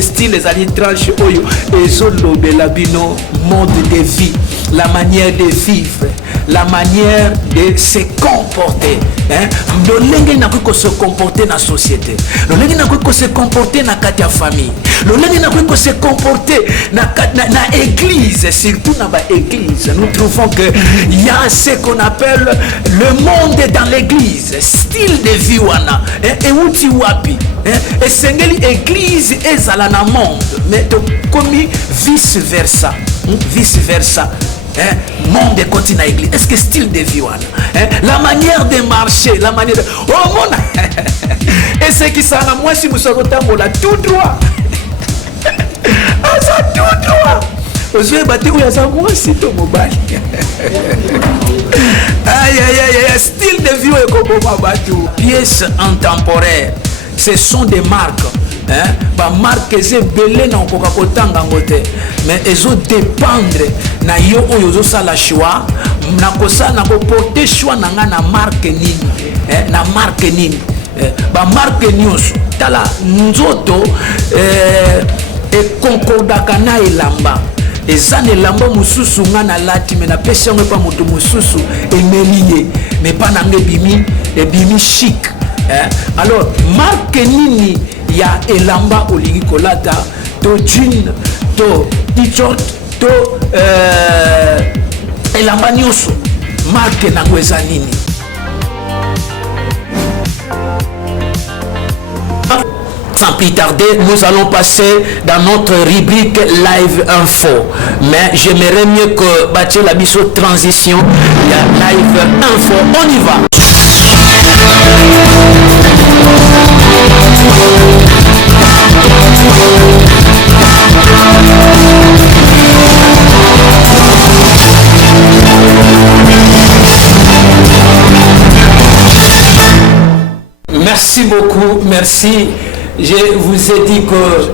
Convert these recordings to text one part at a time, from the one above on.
style les alliés tranches oyo et labino mode de vie, la manière de vivre, la manière de se comporter. L'olenge n'a que se comporter dans la société, l'olenge n'a que se comporter dans la famille, l'olenge n'a que se comporter dans l'église, surtout dans l'église. Nous trouvons qu'il y a ce qu'on appelle le monde dans l'église, style de vie wana, et outi wapi, et sengeli église et zalana monde, mais comme vice versa, vice versa. Monde continue à l'église. Est-ce que style de vie la manière de marcher, la manière de... Oh mon et ce qui s'en a moi si vous savez tout droit. Ça tout droit. Vous avez battu où il y a moi si tout mobile. Aïe aïe aïe, style de vie comme moi battu. Pièces intemporaires, ce sont des marques. Ba marque ze belé na koka kotanga ngote mais ezo dépendre na yo oyo zo sala choix na kosa na ko porter choix na nga na marque nini na marque nini ba marque nyonso tala nzoto e konkordaka na elamba ezana elamba mususu nga na lati me na pesa ngo pa moto mususu emeliye mais pas na ngebimi ebimi chic alors marque nini ya elamba olingi kolata to jean to t-shirt to elamba nyonso marque nango eza nini. Sans plus tarder, nous allons passer dans notre rubrique Live Info. Mais j'aimerais mieux que Batia Labisso transition la Live Info. On y va. Merci beaucoup, merci. Je vous ai dit que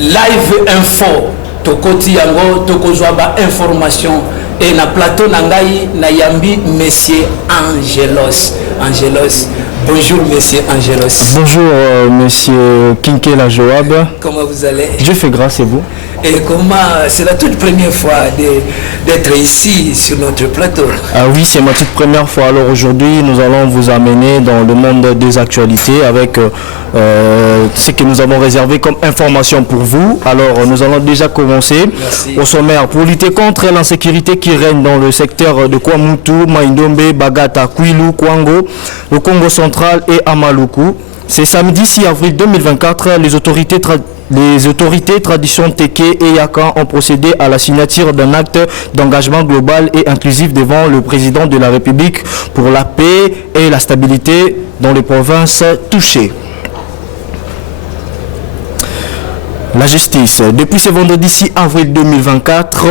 Live Info, tokoti yango, tokozwaba information et na plateau nangai na yambi Monsieur Angelos. Angelos. Bonjour Monsieur Angelos. Bonjour Monsieur Kinkela Joab. Comment vous allez? Je fais grâce et vous? Et comment, c'est la toute première fois d'être ici sur notre plateau? Ah oui, c'est ma toute première fois. Alors aujourd'hui, nous allons vous amener dans le monde des actualités avec ce que nous avons réservé comme information pour vous. Alors nous allons déjà commencer. Merci. Au sommaire. Pour lutter contre l'insécurité qui règne dans le secteur de Kwamutu, Maindombe, Bagata, Kwilu, Kwango, le Congo central et Amaluku. C'est samedi 6 avril 2024, les autorités tradition Teke et Yakan ont procédé à la signature d'un acte d'engagement global et inclusif devant le président de la République pour la paix et la stabilité dans les provinces touchées. La justice. Depuis ce vendredi 6 avril 2024,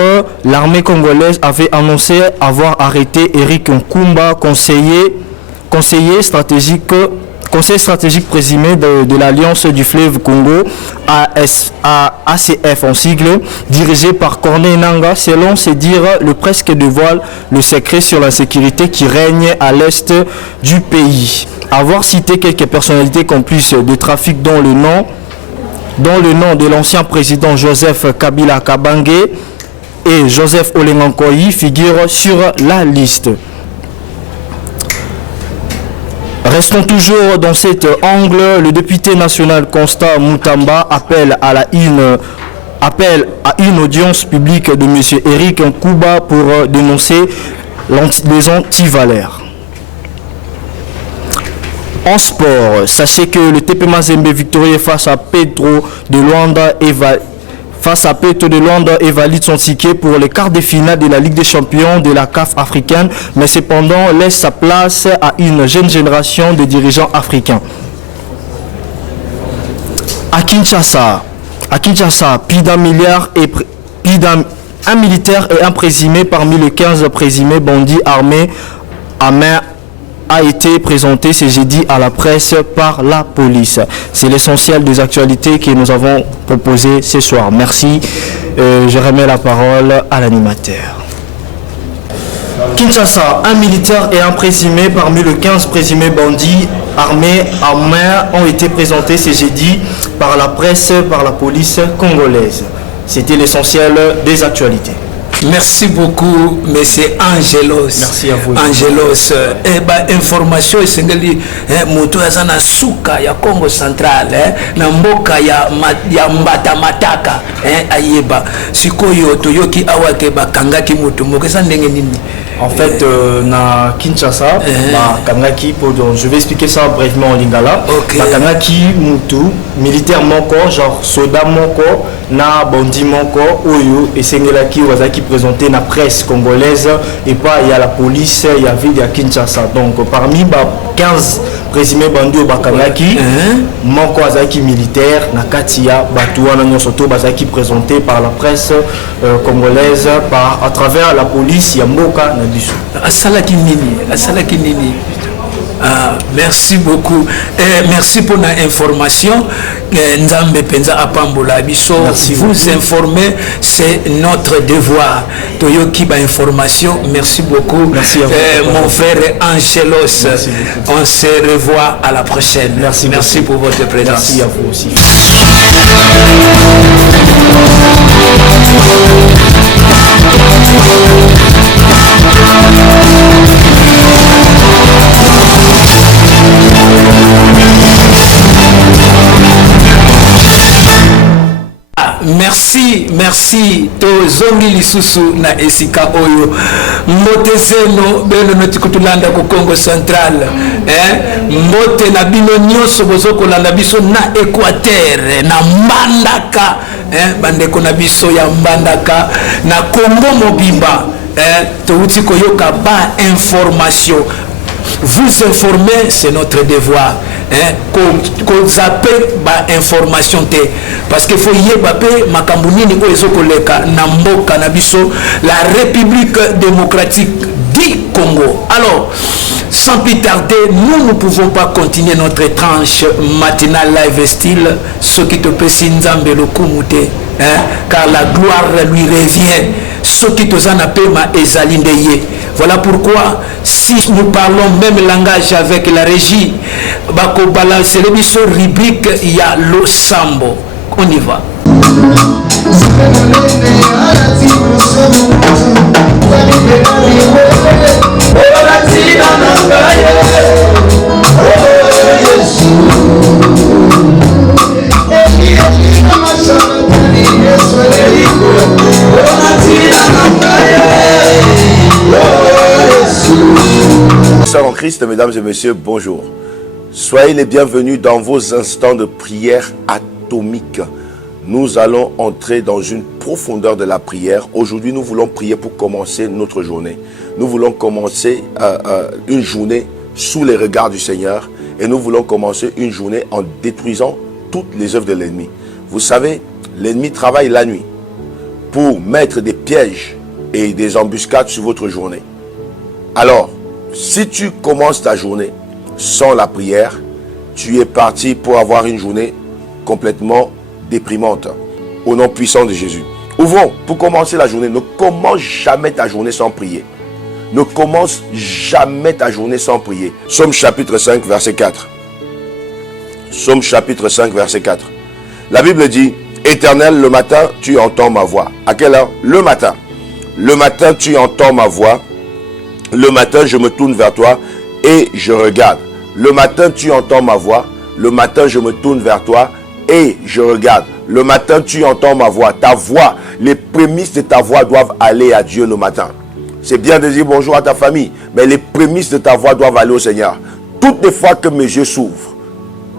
l'armée congolaise avait annoncé avoir arrêté Eric Nkumba, conseiller stratégique présumé de l'Alliance du fleuve Congo, ACF en sigle, dirigé par Corneille Nangaa. Selon ses dires, le presque dévoile le secret sur la sécurité qui règne à l'est du pays. Avoir cité quelques personnalités complices de trafic dont le nom de l'ancien président Joseph Kabila Kabange et Joseph Olengankoyi figurent sur la liste. Restons toujours dans cet angle. Le député national Constant Moutamba appelle à une audience publique de M. Eric Nkumba pour dénoncer les antivaleurs. En sport, sachez que le TP Mazembe victorieux face à Petro de Luanda et valide son ticket pour les quarts de finale de la Ligue des Champions de la CAF africaine, mais cependant laisse sa place à une jeune génération de dirigeants africains. À Kinshasa, plus d'un militaire et un présumé parmi les 15 présumés bandits armés à main a été présenté ce jeudi à la presse par la police. C'est l'essentiel des actualités que nous avons proposées ce soir. Merci. Je remets la parole à l'animateur. Kinshasa, un militaire et un présumé parmi les 15 présumés bandits armés à main ont été présentés ce jeudi par la presse, par la police congolaise. C'était l'essentiel des actualités. Merci beaucoup, monsieur Angelos. Merci à vous. Angelos, information esengeli moto azana suka ya Congo Central na mboka ya Mbata Mataka ayeba sikoyo toyoki awake bakangaki moto mokesa ndenge nini. En fait, na Kinshasa, Kangaki, je vais expliquer ça brièvement en lingala. Kangaki mutu, militaire moko, genre soldat moko, na bandi moko, oyo, et sengelaki wazaki présenté na presse congolaise, et pas il y a la police, il y a ville de Kinshasa. Donc parmi 15 présumés bandits au Bakangaki, moko wazaki militaire, na katia, batouana nyosoto, bazaki présenté par la presse congolaise, à travers la police, Yamboka, Asalaki nini. Merci beaucoup. Merci pour l'information. Nzambe penza apambola biso. Vous informer, c'est notre devoir. Toyoki ba information. Merci beaucoup. Merci à vous. Mon frère Angelos. On se revoit à la prochaine. Merci pour votre présence. Merci à vous aussi. Merci to zongi lisusu na esika oyo mbote zeno beno noti kutulanda ku Congo Central mbote na bino nyoso bozoko landa biso na Équateur na Mbandaka bandeko na biso ya Mbandaka na Congo mobimba to uti koyoka ba information. Vous informer, c'est notre devoir. Qu'on zappe ba information te. Parce qu'il faut y baper makambunini ko ezokoleka na mboka na biso la République démocratique du Congo. Alors, sans plus tarder, nous ne pouvons pas continuer notre tranche matinale live style, ce qui te précise Nzambe le kumute, car la gloire lui revient. Ce qui te zanapema ezalindeye. Voilà pourquoi, si nous parlons même langage avec la régie, bako balance le biso rubrique, il y a le sambo. On y va. Sœurs en Christ, mesdames et messieurs, bonjour. Soyez les bienvenus dans vos instants de prière atomique. Nous allons entrer dans une profondeur de la prière. Aujourd'hui, nous voulons prier pour commencer notre journée. Nous voulons commencer une journée sous les regards du Seigneur et nous voulons commencer une journée en détruisant toutes les œuvres de l'ennemi. Vous savez, l'ennemi travaille la nuit pour mettre des pièges et des embuscades sur votre journée. Alors, si tu commences ta journée sans la prière, tu es parti pour avoir une journée complètement déprimante. Au nom puissant de Jésus. Ouvrons pour commencer la journée. Ne commence jamais ta journée sans prier. Ne commence jamais ta journée sans prier. Psaume chapitre 5, verset 4. Psaume chapitre 5, verset 4. La Bible dit, Éternel, le matin, tu entends ma voix. À quelle heure? Le matin. Le matin, tu entends ma voix. Le matin, je me tourne vers toi et je regarde. Le matin, tu entends ma voix. Le matin, je me tourne vers toi et je regarde. Le matin, tu entends ma voix. Ta voix, les prémices de ta voix doivent aller à Dieu le matin. C'est bien de dire bonjour à ta famille, mais les prémices de ta voix doivent aller au Seigneur. Toutes les fois que mes yeux s'ouvrent,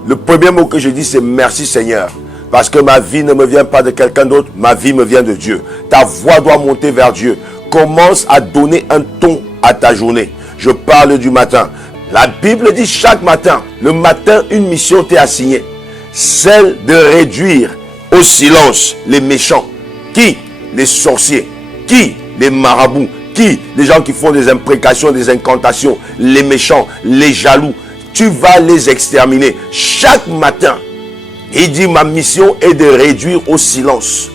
le premier mot que je dis, c'est merci Seigneur. Parce que ma vie ne me vient pas de quelqu'un d'autre, ma vie me vient de Dieu. Ta voix doit monter vers Dieu. Commence à donner un ton à ta journée. Je parle du matin. La Bible dit chaque matin, le matin, une mission t'est assignée. Celle de réduire au silence les méchants. Qui? Les sorciers. Qui? Les marabouts. Qui? Les gens qui font des imprécations, des incantations. Les méchants, les jaloux. Tu vas les exterminer. Chaque matin, il dit ma mission est de réduire au silence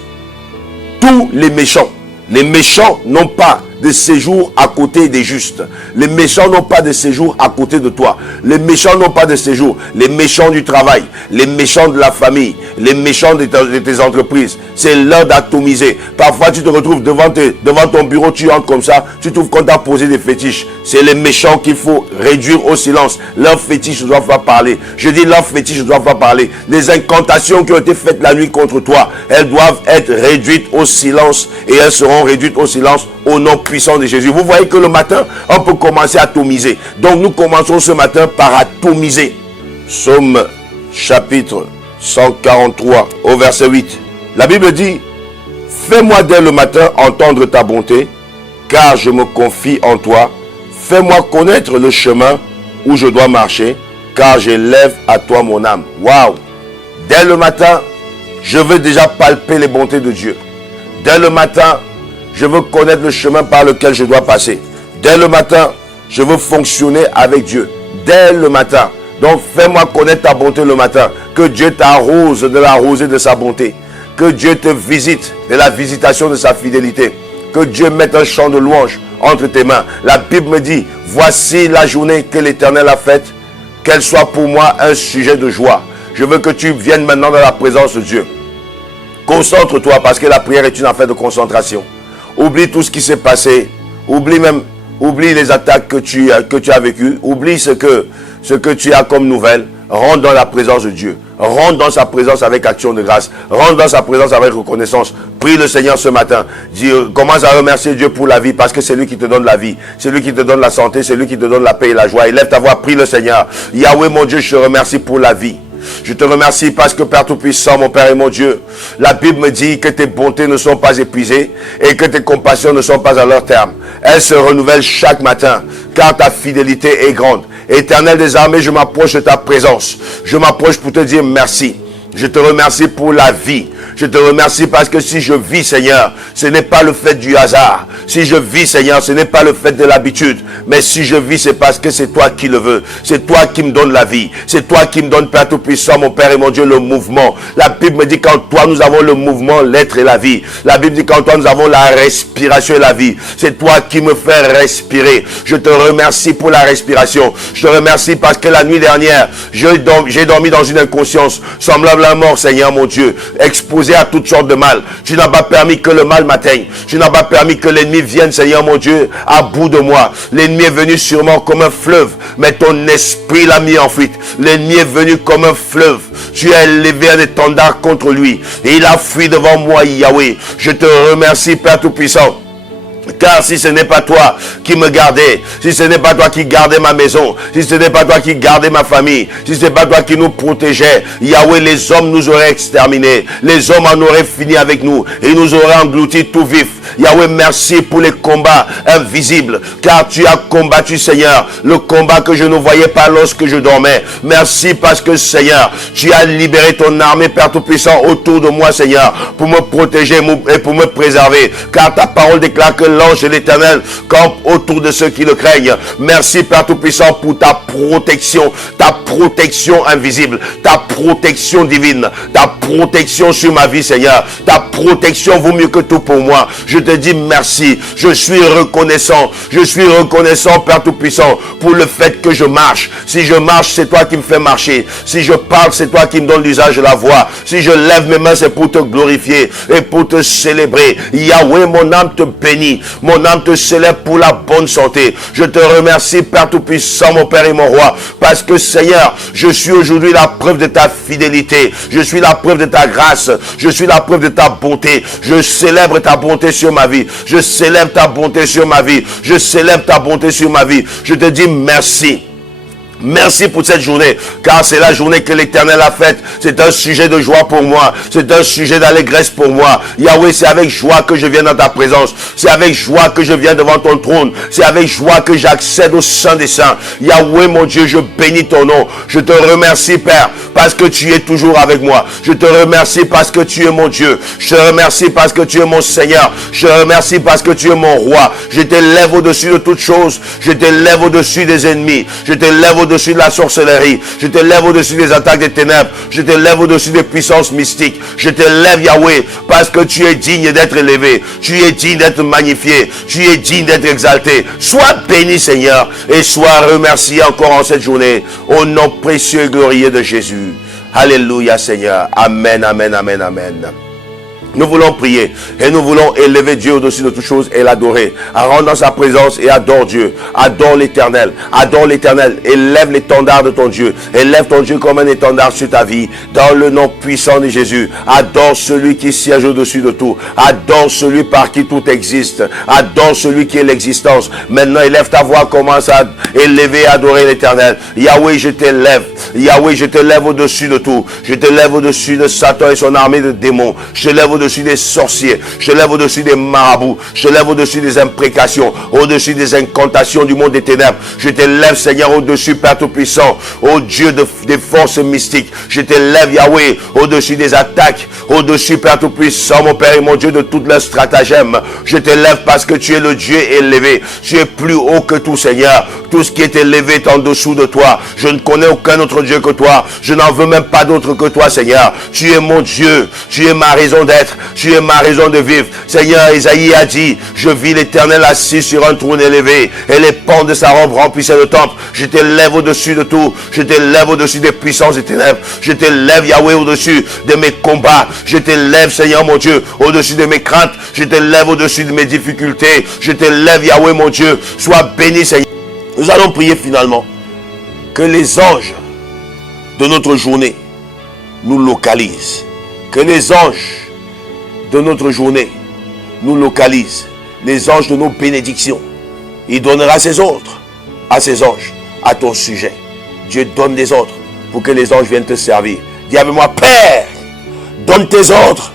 tous les méchants. Les méchants n'ont pas de séjour à côté des justes. Les méchants n'ont pas de séjour à côté de toi. Les méchants n'ont pas de séjour. Les méchants du travail, les méchants de la famille, les méchants de tes entreprises. C'est l'heure d'atomiser. Parfois, tu te retrouves devant ton bureau, tu entres comme ça, tu trouves qu'on t'a posé des fétiches. C'est les méchants qu'il faut réduire au silence. Leurs fétiches ne doivent pas parler. Je dis leurs fétiches ne doivent pas parler. Les incantations qui ont été faites la nuit contre toi, elles doivent être réduites au silence et elles seront réduites au silence au nom puissant de Jésus. Vous voyez que le matin, on peut commencer à atomiser. Donc nous commençons ce matin par atomiser. Psaume chapitre 143 au verset 8. La Bible dit: fais-moi dès le matin entendre ta bonté, car je me confie en toi. Fais-moi connaître le chemin où je dois marcher, car j'élève à toi mon âme. Waouh! Dès le matin, je veux déjà palper les bontés de Dieu. Dès le matin, je veux connaître le chemin par lequel je dois passer. Dès le matin, je veux fonctionner avec Dieu. Dès le matin. Donc, fais-moi connaître ta bonté le matin. Que Dieu t'arrose de la rosée de sa bonté. Que Dieu te visite de la visitation de sa fidélité. Que Dieu mette un chant de louange entre tes mains. La Bible me dit: voici la journée que l'Éternel a faite. Qu'elle soit pour moi un sujet de joie. Je veux que tu viennes maintenant dans la présence de Dieu. Concentre-toi, parce que la prière est une affaire de concentration. Oublie tout ce qui s'est passé. Oublie les attaques que tu as vécues. Oublie ce que tu as comme nouvelle. Rentre dans la présence de Dieu. Rentre dans sa présence avec action de grâce. Rentre dans sa présence avec reconnaissance. Prie le Seigneur ce matin. Commence à remercier Dieu pour la vie, parce que c'est lui qui te donne la vie. C'est lui qui te donne la santé. C'est lui qui te donne la paix et la joie. Élève ta voix, prie le Seigneur. Yahweh mon Dieu, je te remercie pour la vie. Je te remercie parce que Père Tout-Puissant, mon Père et mon Dieu, la Bible me dit que tes bontés ne sont pas épuisées et que tes compassions ne sont pas à leur terme. Elles se renouvellent chaque matin, car ta fidélité est grande. Éternel des armées, je m'approche de ta présence. Je m'approche pour te dire merci. Je te remercie pour la vie. Je te remercie parce que si je vis, Seigneur, ce n'est pas le fait du hasard. Si je vis, Seigneur, ce n'est pas le fait de l'habitude. Mais si je vis, c'est parce que c'est toi qui le veux. C'est toi qui me donnes la vie. C'est toi qui me donnes, Père Tout-Puissant, mon Père et mon Dieu, le mouvement. La Bible me dit qu'en toi, nous avons le mouvement, l'être et la vie. La Bible dit qu'en toi, nous avons la respiration et la vie. C'est toi qui me fais respirer. Je te remercie pour la respiration. Je te remercie parce que la nuit dernière, j'ai dormi dans une inconscience semblable à la mort, Seigneur mon Dieu, exposé à toutes sortes de mal. Tu n'as pas permis que le mal m'atteigne. Tu n'as pas permis que l'ennemi vienne, Seigneur mon Dieu, à bout de moi. L'ennemi est venu sûrement comme un fleuve, mais ton esprit l'a mis en fuite. L'ennemi est venu comme un fleuve. Tu as élevé un étendard contre lui et il a fui devant moi, Yahweh. Je te remercie, Père Tout-Puissant. Car si ce n'est pas toi qui me gardais, si ce n'est pas toi qui gardais ma maison, si ce n'est pas toi qui gardais ma famille, si ce n'est pas toi qui nous protégeais, Yahweh, les hommes nous auraient exterminés, les hommes en auraient fini avec nous et nous auraient engloutis tout vif. Yahweh, merci pour les combats invisibles, car tu as combattu, Seigneur, le combat que je ne voyais pas lorsque je dormais. Merci parce que, Seigneur, tu as libéré ton armée, Père Tout-Puissant, autour de moi, Seigneur, pour me protéger et pour me préserver, car ta parole déclare que l'ange de l'Éternel campe autour de ceux qui le craignent. Merci, Père Tout-Puissant, pour ta protection invisible, ta protection divine, ta protection sur ma vie, Seigneur. Ta protection vaut mieux que tout pour moi. Je te dis merci. Je suis reconnaissant, Père Tout-Puissant, pour le fait que je marche. Si je marche, c'est toi qui me fais marcher. Si je parle, c'est toi qui me donnes l'usage de la voix. Si je lève mes mains, c'est pour te glorifier et pour te célébrer. Yahweh, mon âme te bénit. Mon âme te célèbre pour la bonne santé. Je te remercie, Père Tout-Puissant, mon Père et mon Roi, parce que, Seigneur, je suis aujourd'hui la preuve de ta fidélité. Je suis la preuve de ta grâce. Je suis la preuve de ta bonté. Je célèbre ta bonté sur ma vie. Je célèbre ta bonté sur ma vie. Je célèbre ta bonté sur ma vie. Je te dis merci. Merci pour cette journée, car c'est la journée que l'Éternel a faite. C'est un sujet de joie pour moi. C'est un sujet d'allégresse pour moi. Yahweh, c'est avec joie que je viens dans ta présence. C'est avec joie que je viens devant ton trône. C'est avec joie que j'accède au sein des saints. Yahweh, mon Dieu, je bénis ton nom. Je te remercie, Père, parce que tu es toujours avec moi. Je te remercie parce que tu es mon Dieu. Je te remercie parce que tu es mon Seigneur. Je te remercie parce que tu es mon roi. Je t'élève au-dessus de toutes choses. Je t'élève au-dessus des ennemis. Je t'élève au-dessus de la sorcellerie. Je t'élève au-dessus des attaques des ténèbres. Je t'élève au-dessus des puissances mystiques. Je t'élève, Yahweh, parce que tu es digne d'être élevé. Tu es digne d'être magnifié. Tu es digne d'être exalté. Sois béni, Seigneur, et sois remercié encore en cette journée. Au nom précieux et glorieux de Jésus. Alléluia, Seigneur. Amen, amen, amen, amen. Nous voulons prier et nous voulons élever Dieu au-dessus de toutes choses et l'adorer. Rentre dans sa présence et adore Dieu. Adore l'Éternel. Adore l'Éternel. Élève l'étendard de ton Dieu. Élève ton Dieu comme un étendard sur ta vie. Dans le nom puissant de Jésus. Adore celui qui siège au-dessus de tout. Adore celui par qui tout existe. Adore celui qui est l'existence. Maintenant, élève ta voix. Commence à élever et adorer l'Éternel. Yahweh, je t'élève. Yahweh, je t'élève au-dessus de tout. Je t'élève au-dessus de Satan et son armée de démons. Je t'élève au-dessus des sorciers, je lève au-dessus des marabouts, je lève au-dessus des imprécations, au-dessus des incantations du monde des ténèbres. Je t'élève, Seigneur, au-dessus, Père Tout-Puissant, ô Dieu des forces mystiques. Je t'élève, Yahweh, au-dessus des attaques, au-dessus, Père Tout-Puissant, mon Père et mon Dieu, de toutes leurs stratagèmes. Je t'élève parce que tu es le Dieu élevé. Tu es plus haut que tout, Seigneur. Tout ce qui est élevé est en dessous de toi. Je ne connais aucun autre Dieu que toi. Je n'en veux même pas d'autre que toi, Seigneur. Tu es mon Dieu. Tu es ma raison d'être. Tu es ma raison de vivre. Seigneur, Isaïe a dit, je vis l'Éternel assis sur un trône élevé et les pans de sa robe remplissaient le temple. Je t'élève au-dessus de tout. Je t'élève au-dessus des puissances des ténèbres. Je t'élève, Yahweh, au-dessus de mes combats. Je t'élève, Seigneur, mon Dieu, au-dessus de mes craintes. Je t'élève au-dessus de mes difficultés. Je t'élève, Yahweh, mon Dieu. Sois béni, Seigneur. Nous allons prier finalement que les anges de notre journée nous localisent. Que les anges de notre journée nous localisent. Les anges de nos bénédictions. Il donnera ses ordres à ses anges, à ton sujet. Dieu donne des ordres pour que les anges viennent te servir. Dis avec moi, Père, donne tes ordres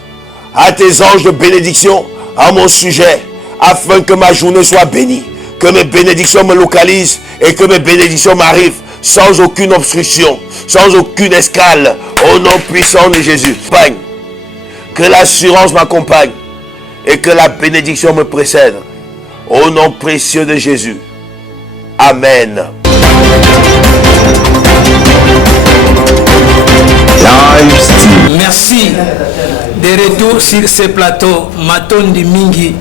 à tes anges de bénédiction, à mon sujet, afin que ma journée soit bénie. Que mes bénédictions me localisent et que mes bénédictions m'arrivent sans aucune obstruction, sans aucune escale, au nom puissant de Jésus. Que l'assurance m'accompagne et que la bénédiction me précède, au nom précieux de Jésus. Amen. Merci. De retour sur ce plateau, Matondi Mingi,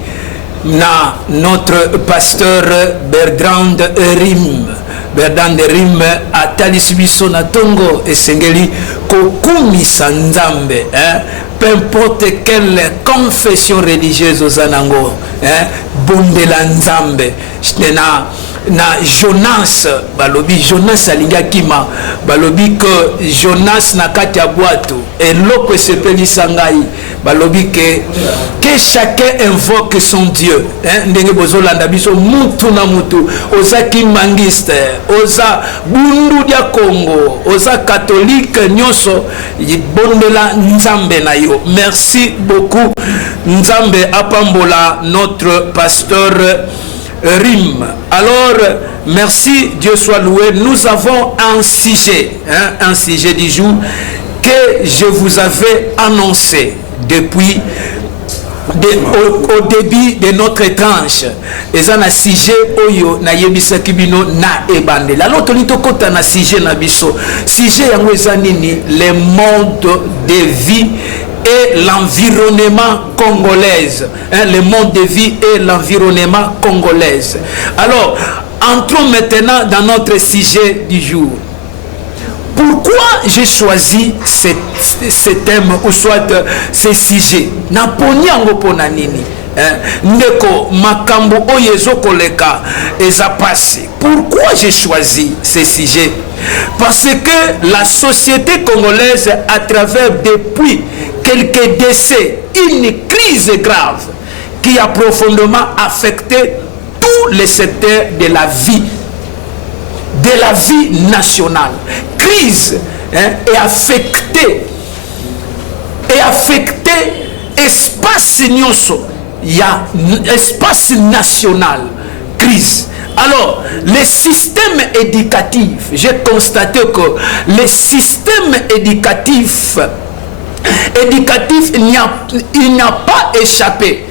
na notre pasteur Bertrand Rim. Bertrand Rim atalisi biso na tongo esengeli kokumisa nzambe, peu importe quelle confession religieuse ozanango, bondela nzambe. Na Jonas balobi, Jonas alinga kima balobi que Jonas na kati ya bwato eloko esepelisa ngai balobi que chacun invoque son Dieu, ndenge bozolanda biso mutu na mutu, oza kimangiste, oza bundu dia Congo, oza catholique, nyonso bondela nzambe na yo. Merci beaucoup. Nzambe apambola notre pasteur Rim. Alors, merci, Dieu soit loué. Nous avons un sujet du jour que je vous avais annoncé depuis au début de notre tranche. Et ça, un sujet oyo na yebisa kibino na ebande. La l'autre lito kota na sujet na biso. Sujet yango ezanini, le monde de vie et l'environnement congolaise, le monde de vie et l'environnement congolaise. Alors, entrons maintenant dans notre sujet du jour. Pourquoi j'ai choisi ce thème ou soit ce sujet? Naponiango ponanini. Ndeko makambo oyezo koleka ezapasi. Pourquoi j'ai choisi ce sujet? Parce que la société congolaise, à travers depuis quelques décès, une crise grave qui a profondément affecté tous les secteurs de la vie nationale. Crise est affectée espace nyonso, il y a espace national. Crise Alors, les systèmes éducatifs, j'ai constaté que les systèmes éducatifs, il n'y a pas échappé.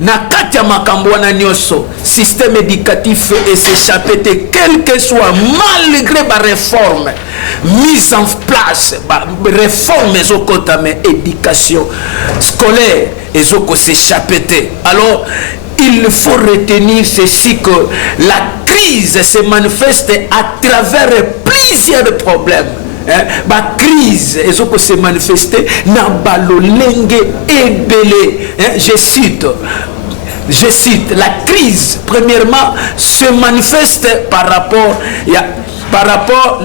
Na katia makambo wana nyoso système éducatif et s'échapper, quel que soit, malgré ma réforme mise en place, réforme ezokota mais éducation scolaire ezoko s'échapper. Alors il faut retenir ceci, que la crise se manifeste à travers plusieurs problèmes. La crise ezoko se manifester na balolenge ebele. Je cite, la crise premièrement se manifeste par rapport à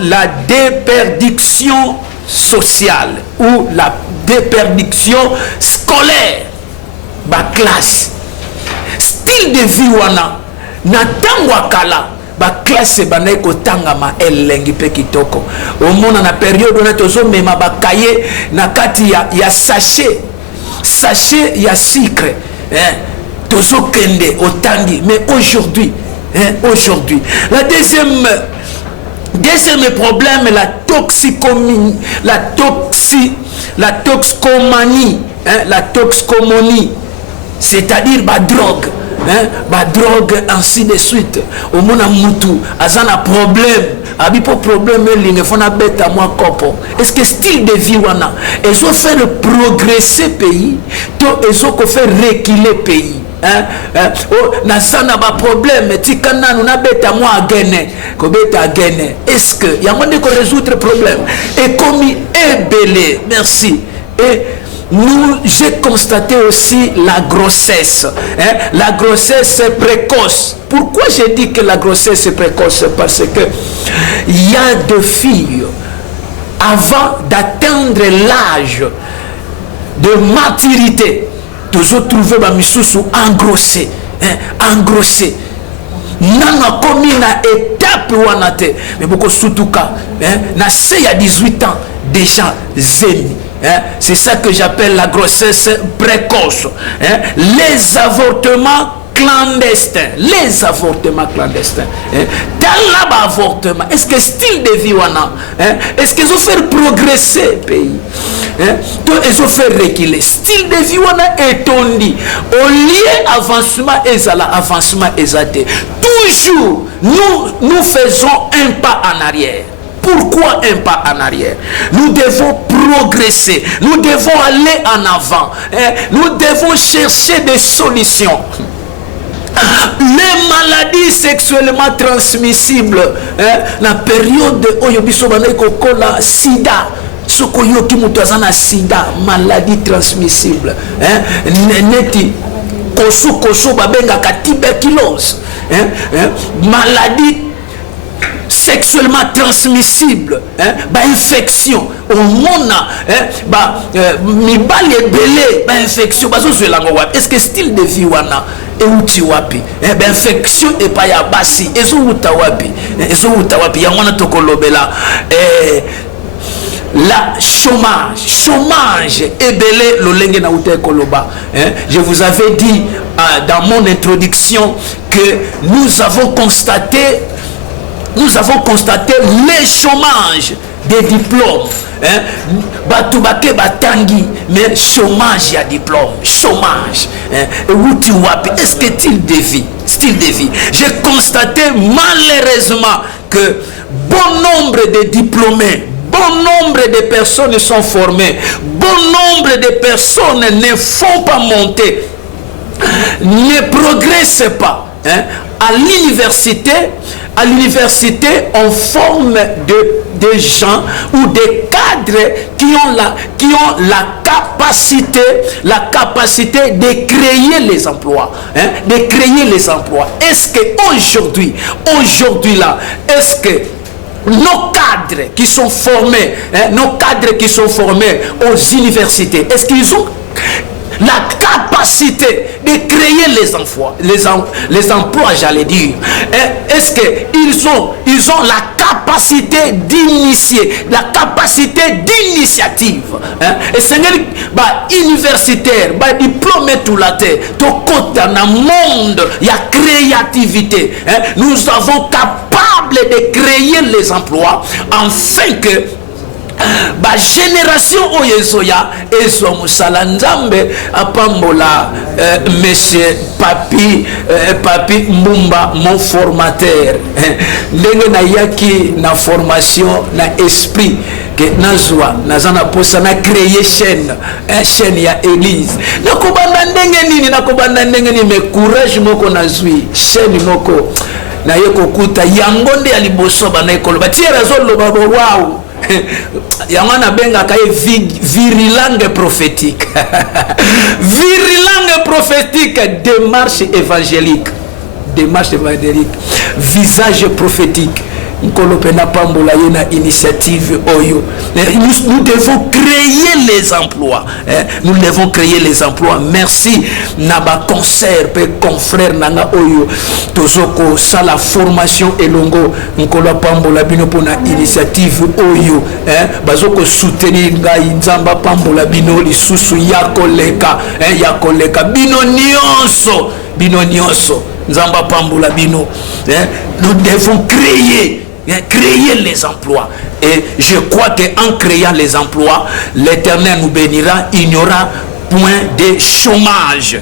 la déperdiction sociale ou la déperdiction scolaire, ba classe, style de vie wana na tangwa kala ba classe banay ko tangama elengi pe kitoko. Omona na période na tozo mema ba kaye na kati ya sachet ya sucre, tozo kende otangi. Mais aujourd'hui, la deuxième problème, la toxicomanie, la toxicomanie, c'est-à-dire ba drogue. Drogue, ainsi de suite. Au monde mutu azana problème, abipo problème linge fona beta moi kopo. Est-ce que style de vie wana ezo faire progresser pays, to ezo ko faire reculer pays? Nazana ba problème tikana na beta moi gene ko beta gene. Est-ce que yango ne ko résoudre problème et comme ebele? Merci. Et j'ai constaté aussi la grossesse, la grossesse précoce. Pourquoi j'ai dit que la grossesse est précoce? Parce que il y a des filles, avant d'atteindre l'âge de maturité, toujours trouver ma misusu engrossé, engrossé. Nana komi na étape wanate, mais beaucoup surtout cas, na se ya 18 ans déjà zémi. C'est ça que j'appelle la grossesse précoce. Les avortements clandestins. Dans l'avortement, est-ce que style de vie wana, est-ce qu'ils ont fait progresser le pays? Ils ont fait reculer. Style de vie wana est tondi. Au lieu avancement exalté. Toujours nous faisons un pas en arrière. Pourquoi un pas en arrière? Nous devons progresser, nous devons aller en avant, nous devons chercher des solutions. Les maladies sexuellement transmissibles, la période où il y a sida, sokoyoki mutazana sida, maladie transmissible, neti koso babenga ka tuberculose, maladie sexuellement transmissible, infection au monde, infection, est-ce que style de vie wana et uti wapi, infection et pas ya basi, ezo utawapi, yamwana tokolobela, la chômage ebele lolenge na ute koloba. Je vous avais dit dans mon introduction que nous avons constaté le chômage des diplômes. Batubake batangi, mais chômage ya diplôme, chômage. Est-ce que style de vie? J'ai constaté malheureusement que bon nombre de diplômés, bon nombre de personnes sont formées, bon nombre de personnes ne font pas monter, ne progressent pas. À l'université, on forme des gens ou des cadres qui ont la capacité de créer les emplois. Est-ce qu'aujourd'hui, est-ce que nos cadres qui sont formés aux universités, est-ce qu'ils ont la capacité de créer les emplois, j'allais dire. Est-ce qu'ils ont la capacité d'initier, la capacité d'initiative? Et c'est universitaire, diplômé tout la terre, tout côté dans le monde, il y a créativité. Nous avons capable de créer les emplois afin que génération oyezoya ezo musala nzambe apambola monsieur papi Mbumba, mon formateur, ndenge na yaki na formation na esprit que nazwa nazana posa na créer chaîne ya église nakobanda ndenge nini me courage moko nazwi chaîne moko na yeko kuta yango nde ya liboso bana ekolo batiera zoloba wow yamana benga kaye virilangue prophétique virilangue prophétique, démarche évangélique, visage prophétique. Initiative Oyo. Nous devons créer les emplois. Nous devons créer les emplois. Merci Naba concert pe confrère nanga Oyo. Tozoko ça la formation elongo Nkolo Pambola bino pona initiative Oyo. Bazoko soutenir ngai nzamba Pambola bino lisusu ya koleka bino nyonso nzamba Pambola bino. Nous devons créer les emplois. Et je crois qu'en créant les emplois, l'Éternel nous bénira, il n'y aura point de chômage.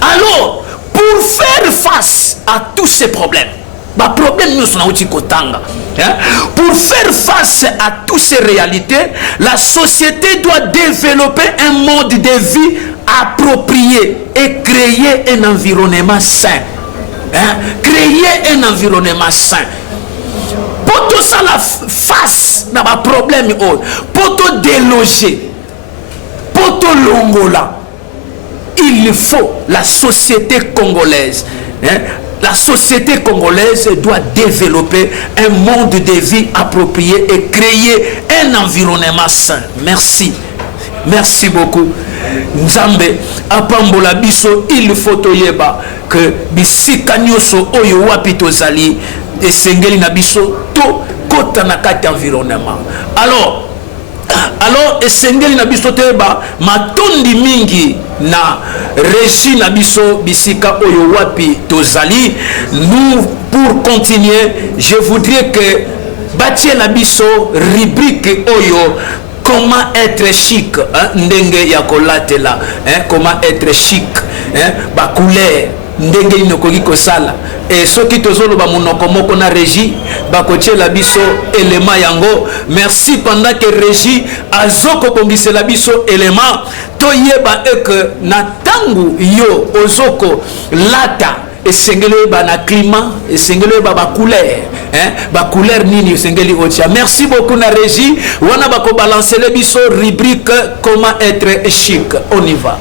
Alors, pour faire face à tous ces problèmes, pour faire face à toutes ces réalités, la société doit développer un mode de vie approprié et créer un environnement sain. Créer un environnement sain. Pour tout ça la face n'a pas problème, pour tout déloger, pour tout longola, il faut la société congolaise. La société congolaise doit développer un mode de vie approprié et créer un environnement sain. Merci beaucoup. Nzambe apambola biso, il faut toyeba que bisika nyoso oyo wapi tozali esengeli na biso to kota na kati environnement. Alors esengeli na biso toyeba matondi mingi na régi na biso bisika oyo wapi tozali. Nous, pour continuer, je voudrais que batie na biso rubrique oyo comment être chic, ndenge ya kolatela, comment être chic, ba couleur ndenge inokoki kosala. Et ceux qui tozolo ba monoko moko na régie ba kotiela biso élément yango. Merci pendant que régie azoko bongisela biso élément toyeba que na tangu yo ozoko lata esengeli ba na climat, esengeli ba couleur, ba couleur nini esengeli otia. Merci beaucoup na régie wana ba ko balancer le biso rubrique comment être chic. On y va.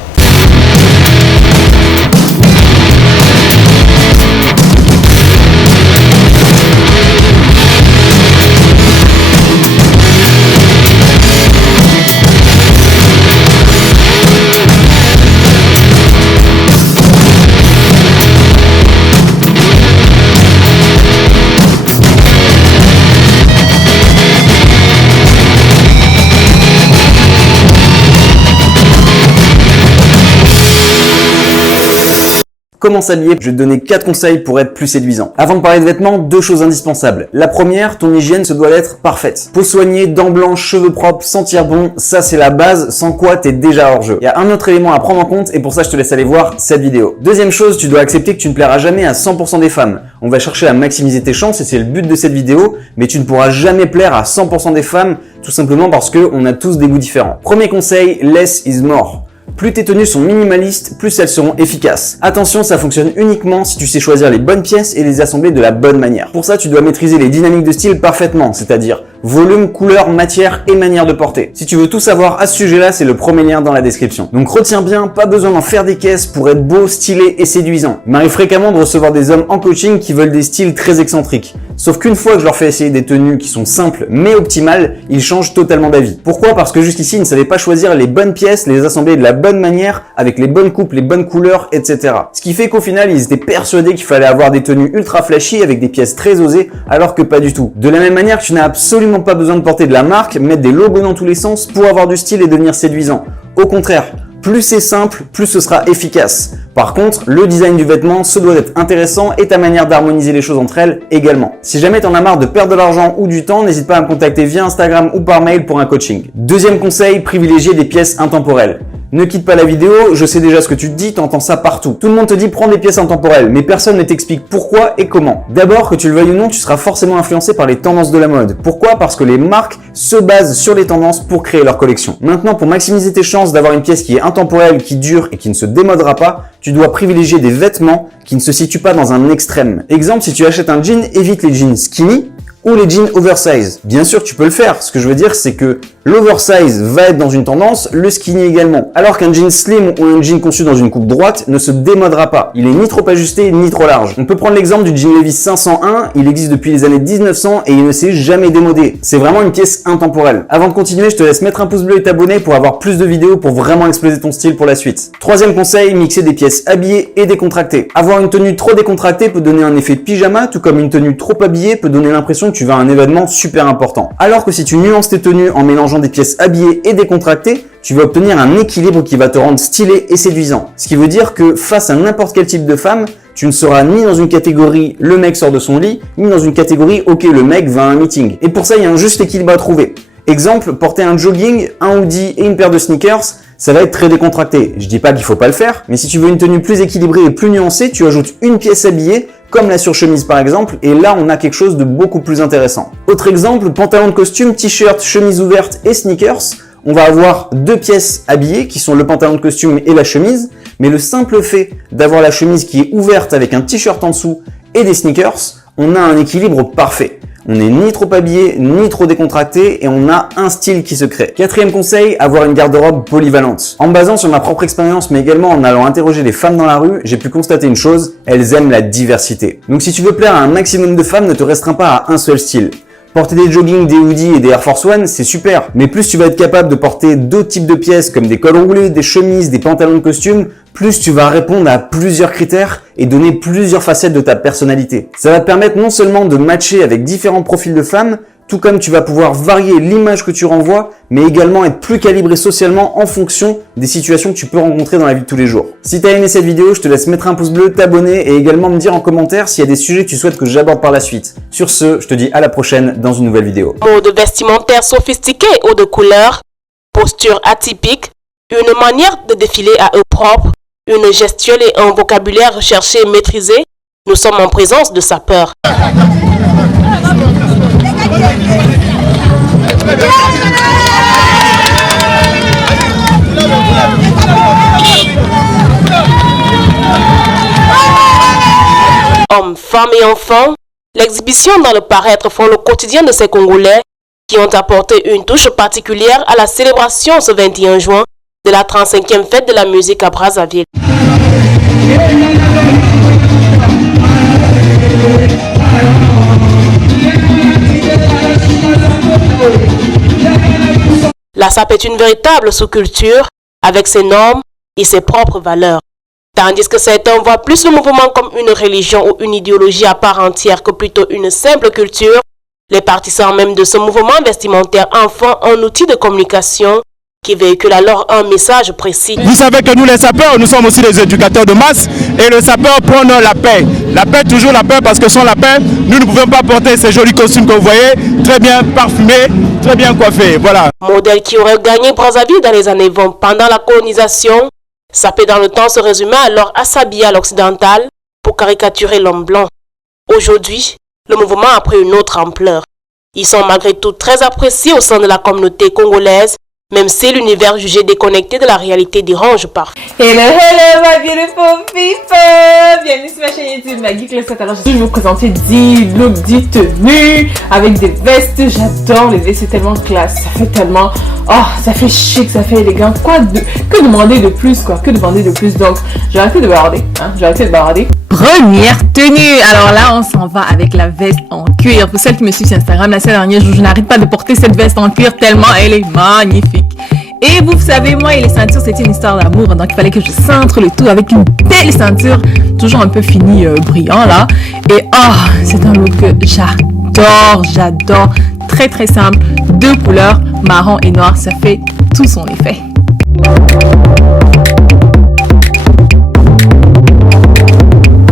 Comment s'habiller? Je vais te donner 4 conseils pour être plus séduisant. Avant de parler de vêtements, 2 choses indispensables. La première, ton hygiène se doit d'être parfaite. Peau soignée, dents blanches, cheveux propres, sentir bon, ça c'est la base, sans quoi t'es déjà hors jeu. Il y a un autre élément à prendre en compte et pour ça je te laisse aller voir cette vidéo. Deuxième chose, tu dois accepter que tu ne plairas jamais à 100% des femmes. On va chercher à maximiser tes chances et c'est le but de cette vidéo, mais tu ne pourras jamais plaire à 100% des femmes, tout simplement parce que on a tous des goûts différents. Premier conseil, less is more. Plus tes tenues sont minimalistes, plus elles seront efficaces. Attention, ça fonctionne uniquement si tu sais choisir les bonnes pièces et les assembler de la bonne manière. Pour ça, tu dois maîtriser les dynamiques de style parfaitement, c'est-à-dire volume, couleur, matière et manière de porter. Si tu veux tout savoir à ce sujet-là, c'est le premier lien dans la description. Donc retiens bien, pas besoin d'en faire des caisses pour être beau, stylé et séduisant. Il m'arrive fréquemment de recevoir des hommes en coaching qui veulent des styles très excentriques. Sauf qu'une fois que je leur fais essayer des tenues qui sont simples mais optimales, ils changent totalement d'avis. Pourquoi? Parce que jusqu'ici, ils ne savaient pas choisir les bonnes pièces, les assembler de la bonne manière, avec les bonnes coupes, les bonnes couleurs, etc. Ce qui fait qu'au final, ils étaient persuadés qu'il fallait avoir des tenues ultra flashy avec des pièces très osées, alors que pas du tout. De la même manière que tu n'as absolument pas besoin de porter de la marque, mettre des logos dans tous les sens pour avoir du style et devenir séduisant. Au contraire, plus c'est simple, plus ce sera efficace. Par contre, le design du vêtement se doit d'être intéressant et ta manière d'harmoniser les choses entre elles également. Si jamais t'en as marre de perdre de l'argent ou du temps, n'hésite pas à me contacter via Instagram ou par mail pour un coaching. Deuxième conseil, privilégier des pièces intemporelles. Ne quitte pas la vidéo, je sais déjà ce que tu te dis, t'entends ça partout. Tout le monde te dit prends des pièces intemporelles, mais personne ne t'explique pourquoi et comment. D'abord, que tu le veuilles ou non, tu seras forcément influencé par les tendances de la mode. Pourquoi? Parce que les marques se basent sur les tendances pour créer leur collection. Maintenant, pour maximiser tes chances d'avoir une pièce qui est intemporelle, qui dure et qui ne se démodera pas, tu dois privilégier des vêtements qui ne se situent pas dans un extrême. Exemple, si tu achètes un jean, évite les jeans skinny ou les jeans oversize. Bien sûr, tu peux le faire. Ce que je veux dire, c'est que l'oversize va être dans une tendance, le skinny également. Alors qu'un jean slim ou un jean conçu dans une coupe droite ne se démodera pas. Il est ni trop ajusté, ni trop large. On peut prendre l'exemple du jean Levi's 501. Il existe depuis les années 1900 et il ne s'est jamais démodé. C'est vraiment une pièce intemporelle. Avant de continuer, je te laisse mettre un pouce bleu et t'abonner pour avoir plus de vidéos pour vraiment exploser ton style pour la suite. Troisième conseil, mixer des pièces habillées et décontractées. Avoir une tenue trop décontractée peut donner un effet de pyjama, tout comme une tenue trop habillée peut donner l'impression que tu vas à un événement super important. Alors que si tu nuances tes tenues en mélangeant des pièces habillées et décontractées, tu vas obtenir un équilibre qui va te rendre stylé et séduisant. Ce qui veut dire que face à n'importe quel type de femme, tu ne seras ni dans une catégorie le mec sort de son lit, ni dans une catégorie ok le mec va à un meeting. Et pour ça, il y a un juste équilibre à trouver. Exemple, porter un jogging, un hoodie et une paire de sneakers, ça va être très décontracté. Je dis pas qu'il faut pas le faire, mais si tu veux une tenue plus équilibrée et plus nuancée, tu ajoutes une pièce habillée, comme la surchemise par exemple, et là on a quelque chose de beaucoup plus intéressant. Autre exemple, pantalon de costume, t-shirt, chemise ouverte et sneakers. On va avoir deux pièces habillées qui sont le pantalon de costume et la chemise, mais le simple fait d'avoir la chemise qui est ouverte avec un t-shirt en dessous et des sneakers, on a un équilibre parfait. On n'est ni trop habillé, ni trop décontracté et on a un style qui se crée. Quatrième conseil, avoir une garde-robe polyvalente. En me basant sur ma propre expérience, mais également en allant interroger les femmes dans la rue, j'ai pu constater une chose, elles aiment la diversité. Donc si tu veux plaire à un maximum de femmes, ne te restreins pas à un seul style. Porter des joggings, des hoodies et des Air Force One, c'est super. Mais plus tu vas être capable de porter d'autres types de pièces comme des cols roulés, des chemises, des pantalons de costume, plus tu vas répondre à plusieurs critères et donner plusieurs facettes de ta personnalité. Ça va te permettre non seulement de matcher avec différents profils de femmes, tout comme tu vas pouvoir varier l'image que tu renvoies, mais également être plus calibré socialement en fonction des situations que tu peux rencontrer dans la vie de tous les jours. Si tu as aimé cette vidéo, je te laisse mettre un pouce bleu, t'abonner et également me dire en commentaire s'il y a des sujets que tu souhaites que j'aborde par la suite. Sur ce, je te dis à la prochaine dans une nouvelle vidéo. Mode vestimentaire sophistiqué ou de couleurs, posture atypique, une manière de défiler à eux propres, une gestuelle et un vocabulaire recherché et maîtrisé, nous sommes en présence de sapeurs. Hommes, femmes et enfants, l'exhibition dans le paraître font le quotidien de ces Congolais qui ont apporté une touche particulière à la célébration ce 21 juin de la 35e fête de la musique à Brazzaville. La SAP est une véritable sous-culture avec ses normes et ses propres valeurs. Tandis que certains voient plus le mouvement comme une religion ou une idéologie à part entière que plutôt une simple culture, les partisans même de ce mouvement vestimentaire en font un outil de communication qui véhicule alors un message précis. Vous savez que nous les sapeurs, nous sommes aussi des éducateurs de masse et le sapeur prône la paix. La paix, toujours la paix, parce que sans la paix, nous ne pouvons pas porter ces jolis costumes que vous voyez, très bien parfumés, très bien coiffés, voilà. Modèle qui aurait gagné Brazzaville dans les années 20 pendant la colonisation, Sapé dans le temps se résumait alors à s'habiller à l'occidental pour caricaturer l'homme blanc. Aujourd'hui, le mouvement a pris une autre ampleur. Ils sont malgré tout très appréciés au sein de la communauté congolaise, même si l'univers jugé déconnecté de la réalité dérange parfois. Hello, hello, my beautiful people! Bienvenue sur ma chaîne YouTube Maggie Closette. Alors, je vais vous présenter 10 looks, 10 tenues avec des vestes. J'adore les vestes, c'est tellement classe. Ça fait tellement... Oh, ça fait chic, ça fait élégant. Que demander de plus, quoi? Que demander de plus? Donc, j'ai arrêté de bavarder. J'ai arrêté de bavarder. Première tenue. Alors là, on s'en va avec la veste en cuir. Pour celles qui me suivent sur Instagram, la semaine dernière, je n'arrête pas de porter cette veste en cuir tellement elle est magnifique. Et vous savez, moi et les ceintures, c'était une histoire d'amour. Donc, il fallait que je cintre le tout avec une belle ceinture, toujours un peu fini, brillant là. Et oh, c'est un look que j'adore. Très, très simple. 2 couleurs, marron et noir. Ça fait tout son effet.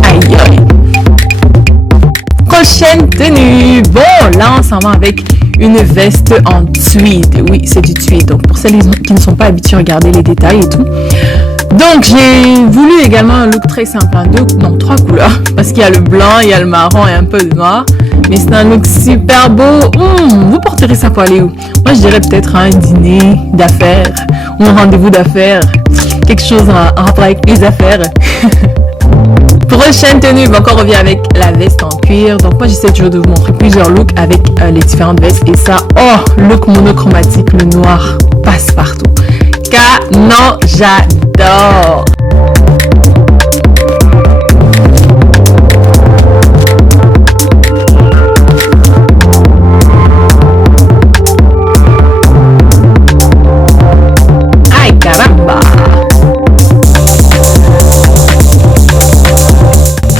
Aïe, aïe. Prochaine tenue. Bon, là, on s'en va avec une veste en tweed. Oui, c'est du tweed. Donc, pour celles qui ne sont pas habituées à regarder les détails et tout. Donc, j'ai voulu également un look très simple. 3 couleurs. Parce qu'il y a le blanc, il y a le marron et un peu de noir. Mais c'est un look super beau. Vous porterez ça pour aller où? Moi, je dirais peut-être un dîner d'affaires ou un rendez-vous d'affaires. Quelque chose en rapport avec les affaires. Prochaine tenue, on revient avec la veste en cuir. Donc moi j'essaie toujours de vous montrer plusieurs looks avec les différentes vestes. Et ça, oh, look monochromatique, le noir passe partout. Canon, j'adore. Aïe caramba.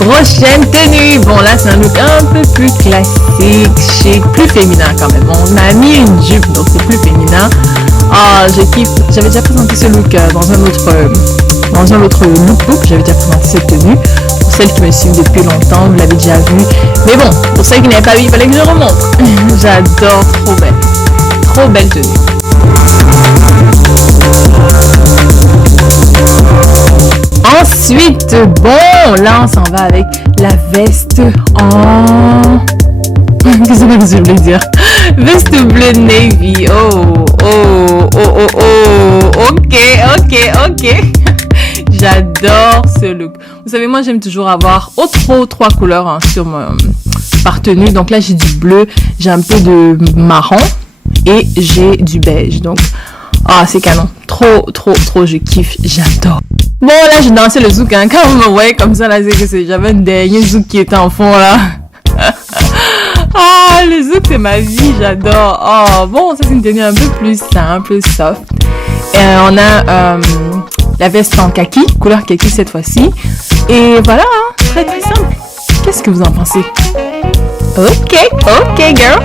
Prochaine tenue. Bon, là, c'est un look un peu plus classique, chic, plus féminin quand même. On a mis une jupe, donc c'est plus féminin. Ah, je kiffe. J'avais déjà présenté ce look dans un autre lookbook. J'avais déjà présenté cette tenue. Pour celles qui me suivent depuis longtemps, vous l'avez déjà vu. Mais bon, pour celles qui n'avaient pas vu, il fallait que je remonte. J'adore, trop belle. Trop belle tenue. Ensuite, bon, là on s'en va avec la veste en... Qu'est-ce que je voulais dire? Veste bleu navy. Oh. Ok. J'adore ce look. Vous savez, moi j'aime toujours avoir trop 3 couleurs sur par tenue. Donc là j'ai du bleu, j'ai un peu de marron et j'ai du beige. Donc, c'est canon. Trop, je kiffe, j'adore. Bon, là, j'ai dansé le zouk, Quand vous me voyez comme ça, là, c'est que j'avais un dernier zouk qui était en fond, là. Le zouk, c'est ma vie, j'adore. Bon, ça, c'est une tenue un peu plus simple, soft. Et on a la veste en kaki, couleur kaki cette fois-ci. Et voilà, très, très simple. Qu'est-ce que vous en pensez? Ok, girl.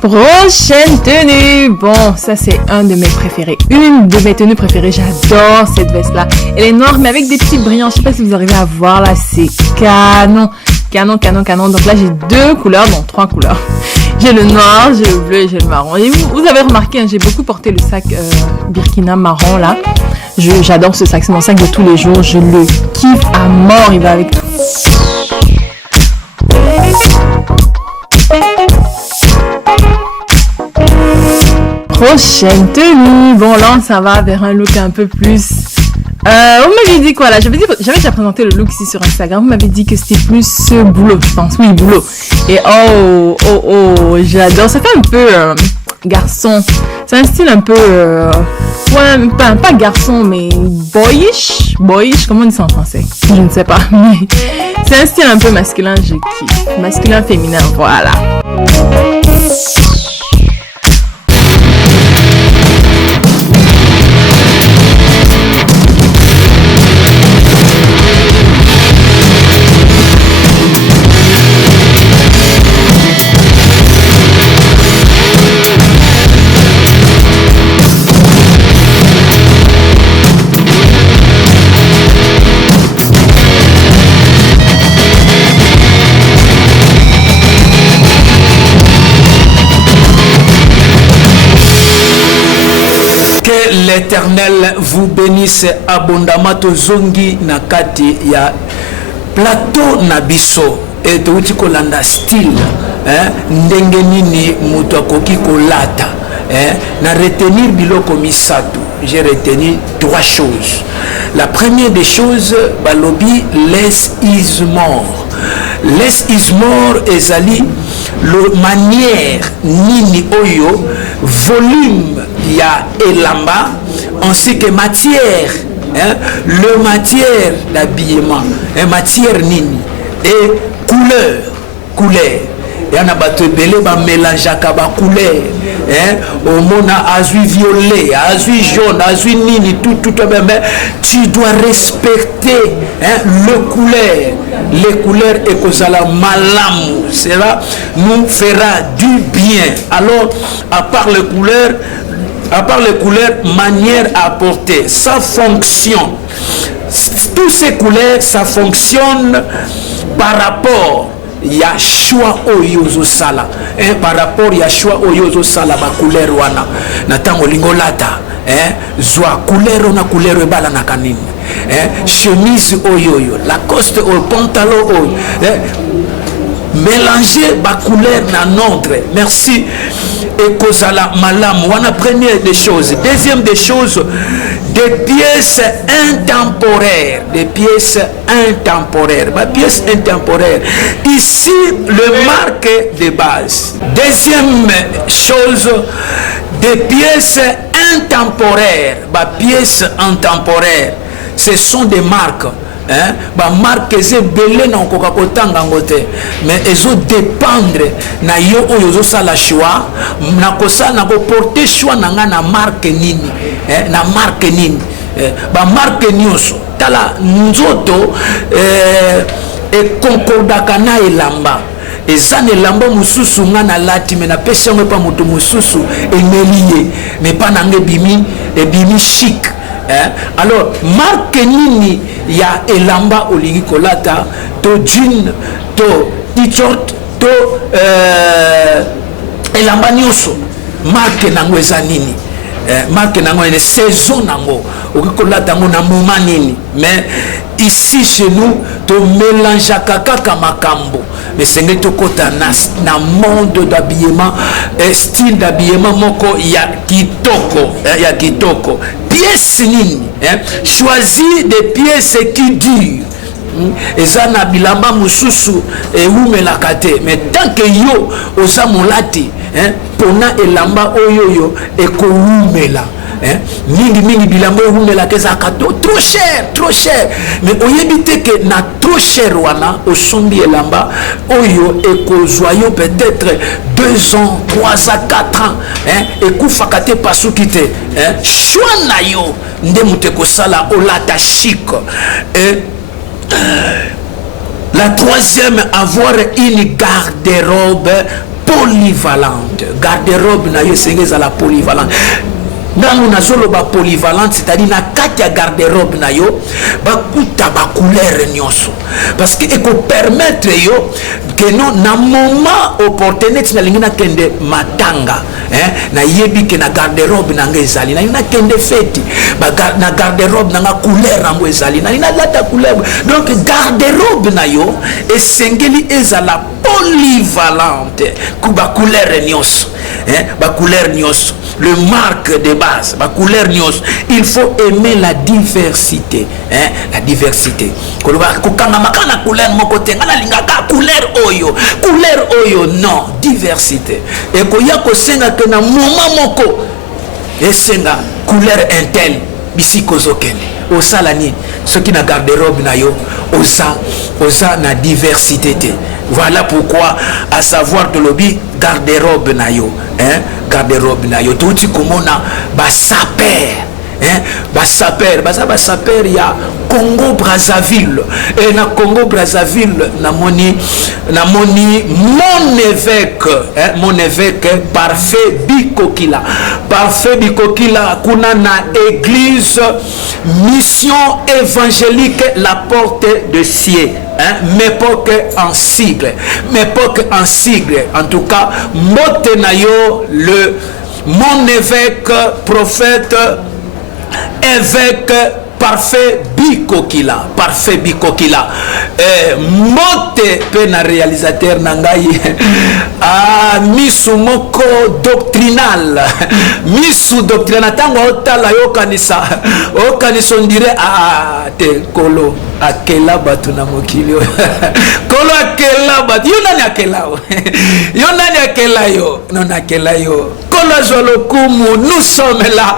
Prochaine tenue. Bon, ça c'est un de mes préférés. Une de mes tenues préférées. J'adore cette veste-là. Elle est noire mais avec des petits brillants. Je sais pas si vous arrivez à voir là. C'est canon. Donc là j'ai 2 couleurs, donc 3 couleurs. J'ai le noir, j'ai le bleu et j'ai le marron. Et vous avez remarqué, j'ai beaucoup porté le sac Birkina marron là. J'adore ce sac. C'est mon sac de tous les jours. Je le kiffe à mort. Il va avec tout. Prochaine tenue. Bon, là, ça va vers un look un peu plus... vous m'avez dit quoi, là? J'avais déjà présenté le look ici sur Instagram. Vous m'avez dit que c'était plus boulot, je pense. Oui, boulot. Et j'adore. Ça fait un peu garçon. C'est un style un peu... pas garçon, mais boyish. Boyish, comment on dit ça en français? Je ne sais pas. Mais c'est un style un peu masculin, je kiffe. Masculin, féminin, voilà. l'Éternel vous bénisse abondamment tozongi na kati ya plateau na biso et touti kolanda style ndenge nini mutu akoki kolata na retenir biloko misatu. J'ai retenu 3 choses. La première des choses, balobi less is more. Less is more ezali le manière nini oyo volume ya elamba ainsi que matière, le matière d'habillement, matière nini et couleur. Il y a des mélange à couleur. On a azui violet, azui jaune, azui nini, tout. Tu dois respecter le couleur. Les couleurs et que la malam. Cela nous fera du bien. Alors, à part les couleurs, manière à porter, ça fonctionne. Toutes ces couleurs, ça fonctionne par rapport. Il y a choix oyozo sala par rapport il y a choix oyozo sala ba couleur wana natango lingolata zwa couleur na couleur ebala na kanini chemise oyoyo Lacoste au pantalon oyo mélanger ba couleur na notre merci et kozala malam wana première des choses. Deuxième des choses, des pièces intemporaires. Ma pièce intemporaire. Ici, le marque de base. Deuxième chose, des pièces intemporaires. Ma pièce intemporaire. Ce sont des marques. Ba marque ze belé na koka kotanga ngote mais ezo dépendre na yo oyo zo sala choix na kosa na ko porter choix na nga na marque nini na marque nini ba marque nyonso tala nzoto e concordaka na elamba ezane elamba mususu nga na lati me na pesi yango pa moto mususu emeliye mais pas na ngebimi ebimi chic. Alors, marque nini ya elamba olingi kolata to jean to t-shirt to elamba nyonso marque nango eza nini marque nango ene saison nango okikolata ngo na moment nini mais ici chez nous to mélange kaka makambo mais senge to kota na monde d'habillement style d'habillement moko ya kitoko pièces nini choisis des pièces qui durent eza na bilamba mususu eumelaka te mais tant que yo oza molati pona elamba oyoyo ekoumela mingi bilamba eumelaka ezaka trop cher mais oyebi te ke na trop cher wana osombi elamba oyo ekozwa yo peut-être 2 ans 3 ans 4 ans ekufaka te pasuki te choix na yo nde moto ekosala olata chic. La troisième, avoir une garde-robe polyvalente. Garde-robe na yo sengeza la polyvalente. Ndango na zolo ba polyvalente, c'est-à-dire na kati ya garde-robe na yo ba kuta ba couleur nyonso parce que eko permettre yo que non na moment opportunité na lingina kende matanga na yebi ke na garde-robe na ngezali na kende feti ba na garde-robe na couleur nango ezali na lata couleur donc garde-robe na yo esengeli ezala polyvalente kuba couleur nyonso ba couleur nyonso le marque de base ba couleur nyonso il faut aimer la diversité la diversité koloba kokanga makana couleur moko te ngana lingaka couleur oyo non diversité et koya ko senga ke na moment moko esenga couleur intel bisiko zokende osala nini soki na garde-robe na yo osa na diversité te. Voilà pourquoi à savoir de lobby garde-robe na yo garde-robe na yo tout komona ba saper ba saper ya Congo Brazzaville et na Congo Brazzaville namoni mon évêque Parfait Bikokila kuna na église mission évangélique la porte de ciel m'époque en sigle en tout cas mote na yo le mon évêque prophète évêque parfait bikokila, parfait bikokila. Mote pena réalisateur nangai misu moko doctrinal, misu doctrinal tango otala yokanisa okaniso ndire te kolo akela batu na mokili kolo akela batu yo nani akela yo nani akela yo non akela yo kolo jolokumu. Nous sommes là.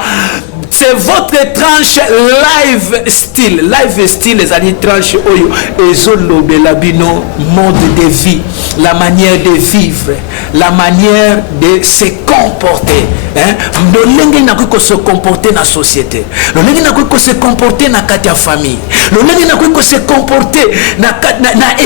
C'est votre tranche live style les années tranche oyo ezolo belabino mode de vie, la manière de vivre, la manière de se comporter, hein. L'olenge na ko se comporter na société, l'olenge na ko se comporter na kati famille, l'olenge na ko se comporter na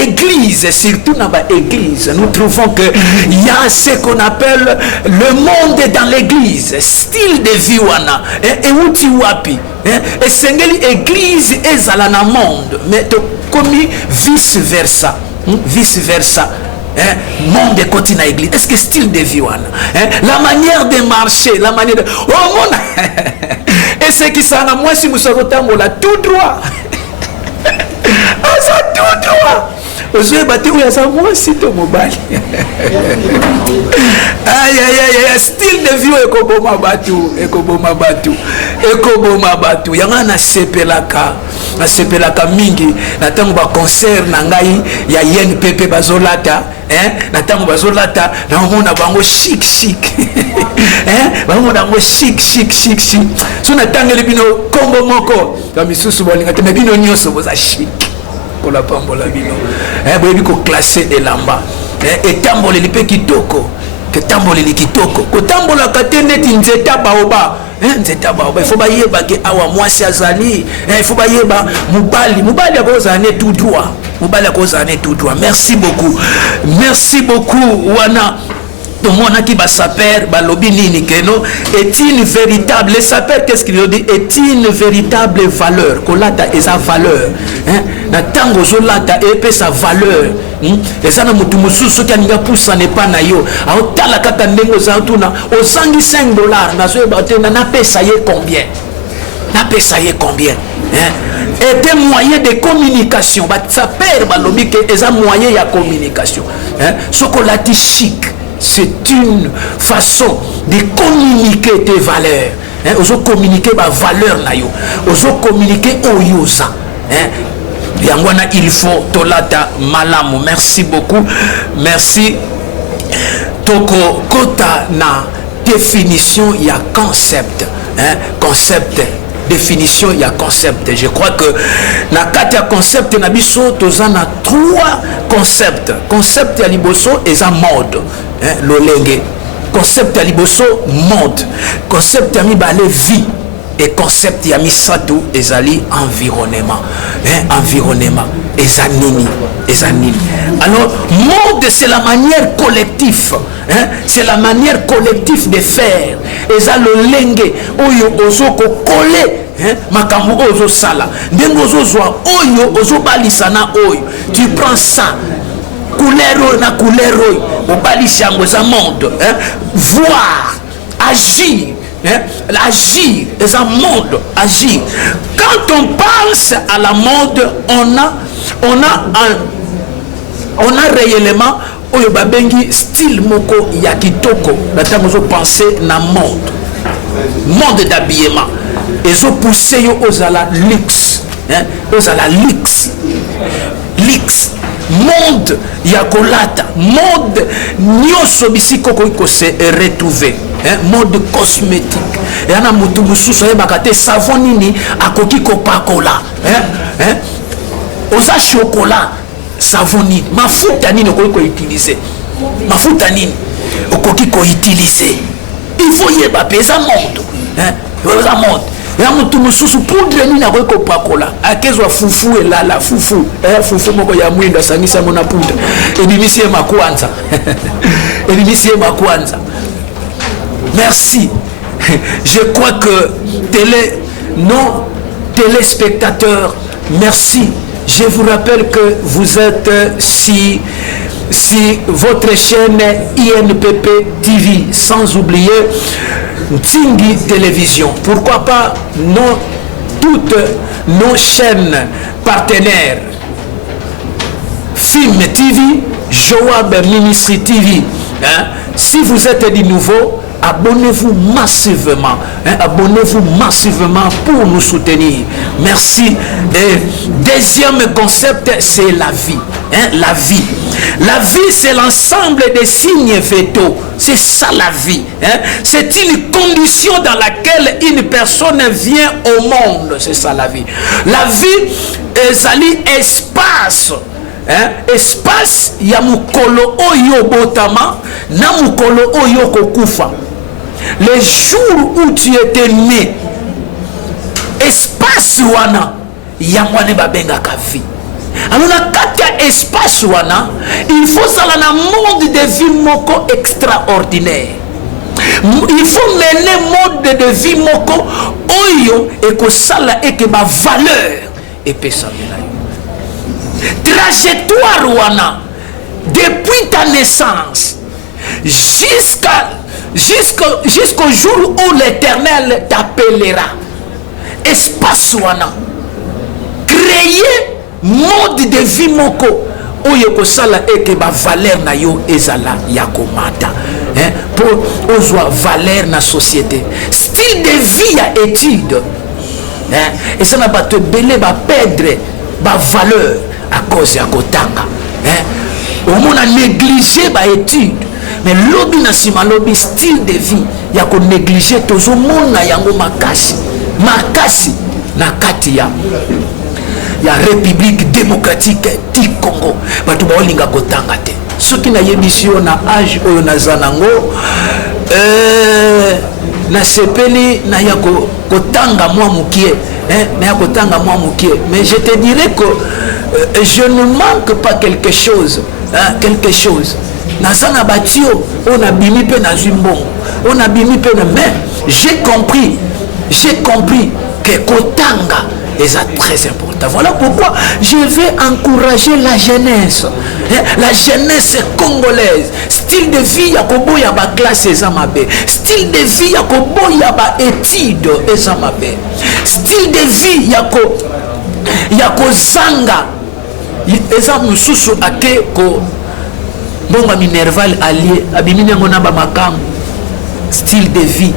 église, surtout na ba église. Nous trouvons que il y a ce qu'on appelle le monde dans l'église, style de vie wana, et uti wapi, et sengeli église ezala na monde, mais to komi vice versa, vice versa. Monde côté na église. Est-ce que style de vie wana, la manière de marcher, la manière de oh mon et ce qui ça na moi si vous savez la tout droit ça tout droit ozoe bati ou ya sa moi si to mobile aïe style de vie ekoboma batu yanga na sepelaka mingi na tango ba concert na ngai ya YNPP bazolata na tango bazolata na mona bango chic bango bango chic so na tangeli bino kombo moko ka misusu bolinga te bino nyoso boza chic pour la pambola bino boyebi ko classer elamba etambole lipe kitoko que tambole likitoko ko tambola katene tinzeta baoba nzeta baoba il faut bayeba ke awa mwasi azali il faut bayeba mubali akozane tout droit merci beaucoup wana tomona ki ba saper ba lobi nini keno est une véritable les saper qu'est-ce qu'il dit est une véritable valeur kolata esa valeur na tango zolata epe sa valeur esa na mutu mususu ki aninga pusa ne pa na yo aotala kaka ndengo za tuna osangi $5 na zo ba tena na pesa ye combien était moyen de communication ba saper ba lobi ke esa moyen ya communication sokolati chic. C'est une façon de communiquer tes valeurs. Ozo communiquer ma valeur na yo. Ozo communiquer oyoza. Yangwana il faut tolata malamu. Merci beaucoup. Merci. Toko kota na définition ya concept. Concept. Définition il y a concept. Je crois que na kata concept na biso tozana 3 concepts. Concept ya liboso eza mode. L'olenge. Concept ya liboso mode. Concept ya mibale vie. Et concept ya misato ezali environnement. Environnement. Ezanini. Alors, mode c'est la manière collective. C'est la manière collective de faire. Eza l'olenge. Oyo ozoko kole. Makambo ozo sala. Ndengo ozo zwa oyo ozo balisana oyo. Tu prends ça. Couleur na couleur au balishango za monde, voir, agir, agir, les monde, agir. Quand on pense à la mode, on a réellement oyo babengi style moko ya kitoko na tango zo penser na monde d'habillement et zo pousser yo ozala luxe, ozala luxe monde yakolata monde nyoso bisiko ko se retrouver mode cosmétique yana mutu mususu yebaka te savon nini akoki kopakola oza chocolat savon nini mafuta nini okoki ko utiliser mafuta nini okoki ko utiliser il faut yeba pesa monde oza monde ya mutu mususu poudre nini akoki kopakola akezwa fufu elala fufu moko ya mwindo asangisa mona poudre ebimisi ye makwanza merci. Je crois que nos téléspectateurs, merci. Je vous rappelle que vous êtes si votre chaîne INPP TV, sans oublier Tingi Télévision. Pourquoi pas toutes nos chaînes partenaires. Film TV, Joab Ministry TV. Hein? Si vous êtes du nouveau, abonnez-vous massivement. Hein? Abonnez-vous massivement pour nous soutenir. Merci. Et deuxième concept, c'est la vie. Hein? La vie. La vie, c'est l'ensemble des signes vitaux. C'est ça la vie. Hein? C'est une condition dans laquelle une personne vient au monde. C'est ça la vie. La vie, c'est espace. Hein? Espace, ya mukolo oyo botama, na mukolo oyo kokufa. Les jours où tu étais né, espace wana, ya mwane babenga ka vie. Alors, na kata espace wana, il faut ça dans un monde de vie moko extraordinaire. Il faut mener mode de vie moko oyo et que ça la et que ba valeur et pesa mela. Trajectoire wana depuis ta naissance jusqu'au jour où l'Éternel t'appellera. Espace wana créer mode de vie moko oyo kosala eke ba valeur na yo ezala ya komata, hein, pour ozwa valeur na société, style de vie ya étude, hein, et ça n'a pas te belé ba perdre ba valeur à cause ya kotanga, hein. Au monde a négligé ba étude, mais lobby na sima lobby style de vie ya ko négliger tozo mona yango makasi na kati ya République démocratique du Congo. Batu ba olinga kotanga te. Soki na yebisio na âge oyo na zanango na sepeli na ya kotanga mwa mukie, hein, na ya kotanga mwa mukie. Mais je te dirais que je ne manque pas quelque chose, hein, quelque chose. Na zana batio on a bimi pe na zimbongo. On a bimi pe na, mais j'ai compris que kotanga est très important. Voilà pourquoi je vais encourager la jeunesse. La jeunesse congolaise. Style de vie, yakobo yaba classe ezamabe. Style de vie, yakobo yaba étude ezamabe. Style de vie, yako zanga. Ezam mususu ake ko bonga minerval allié. Abimini ngona ba makam. Style de vie.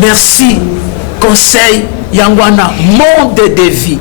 Merci. Conseil Yangwana, monde de vie.